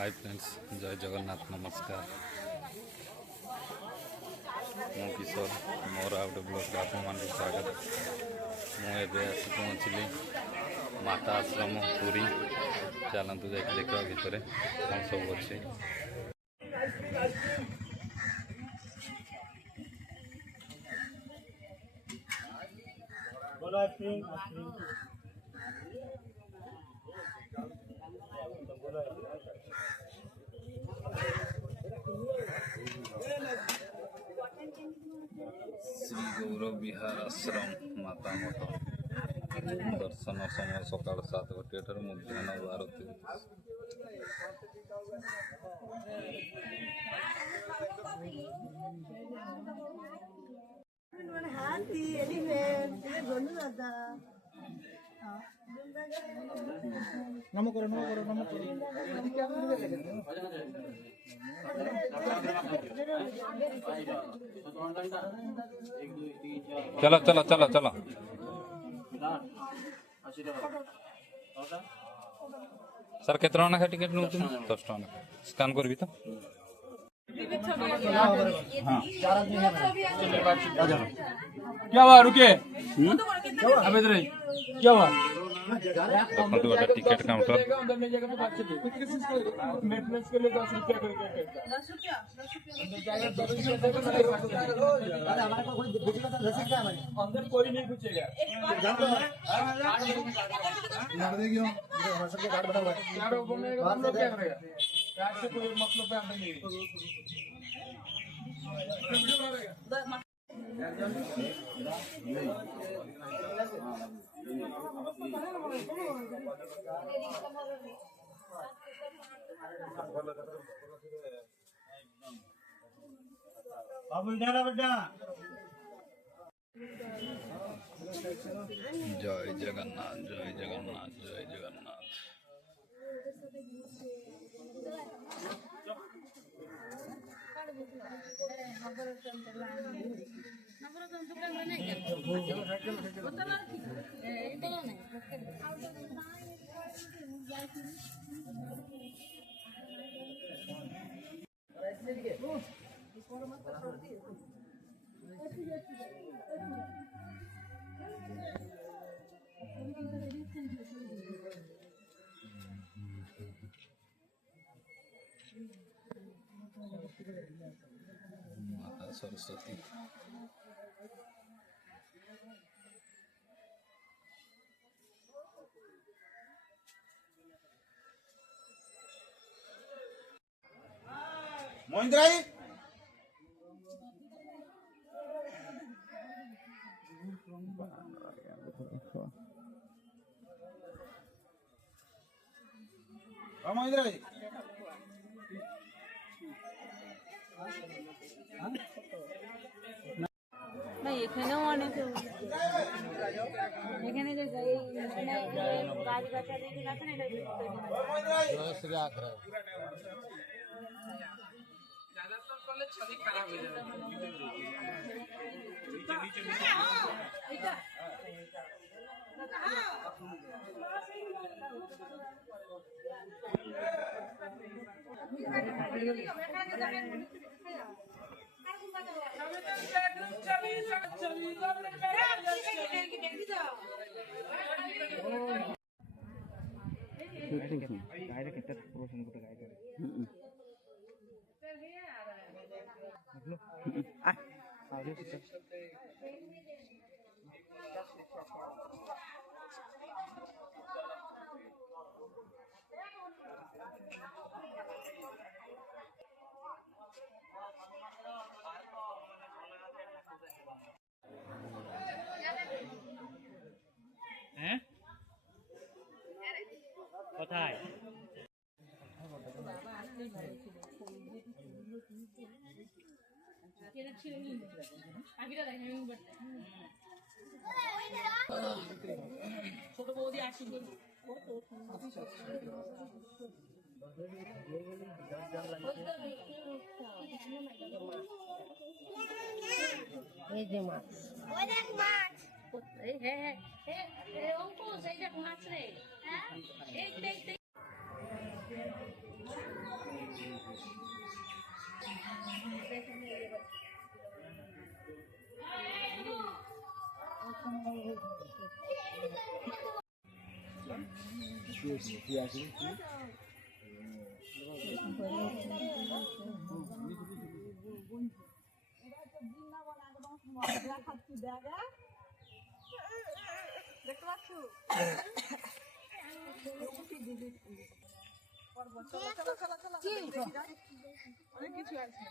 Hi friends, जय जगन्नाथ नमस्कार। मु किशोर मोर आ गए ब्लॉग आप स्वागत। मुझे आसी पहुँचली माता आश्रम पुरी। चलतु जा देखा भितर कौन सब अच्छे। श्री गौरव विहार आश्रम माता मठ दर्शन समय सकाल 7 ठार मध्याह्न 12:30। नमो करो नमो करो नमो करो। चलो चलो चलो चलो सर के टिकेट नौ 10 टाँग स्कान करी तो क्या हुआ रुके अबे क्या हुआ देखो गोटे टिकेट काउंटर अंदर कोई नहीं पूछेगा हम लोग क्या करेगा कार्ड से कोई मतलब पे अंदर नहीं बाबू इधर आ बेटा। जय जगन्नाथ जय जगन्नाथ जय जगन्नाथ। माता सरस्वती मोहिंद्राई मोहिंद्राई না এখানেও অনেক এখানে যে গাছ গাছালি আছে না ज़्यादातर करले छवि खराब हो जाए। কোথায় ছোট বৌদি আসি এই যে মাছ অনেক মাছ হ্যাঁ হ্যাঁ অঙ্কুশ এই যে মাছ রে হ্যাঁ এই দেখতে পাচ্ছ অনেক কিছু আছে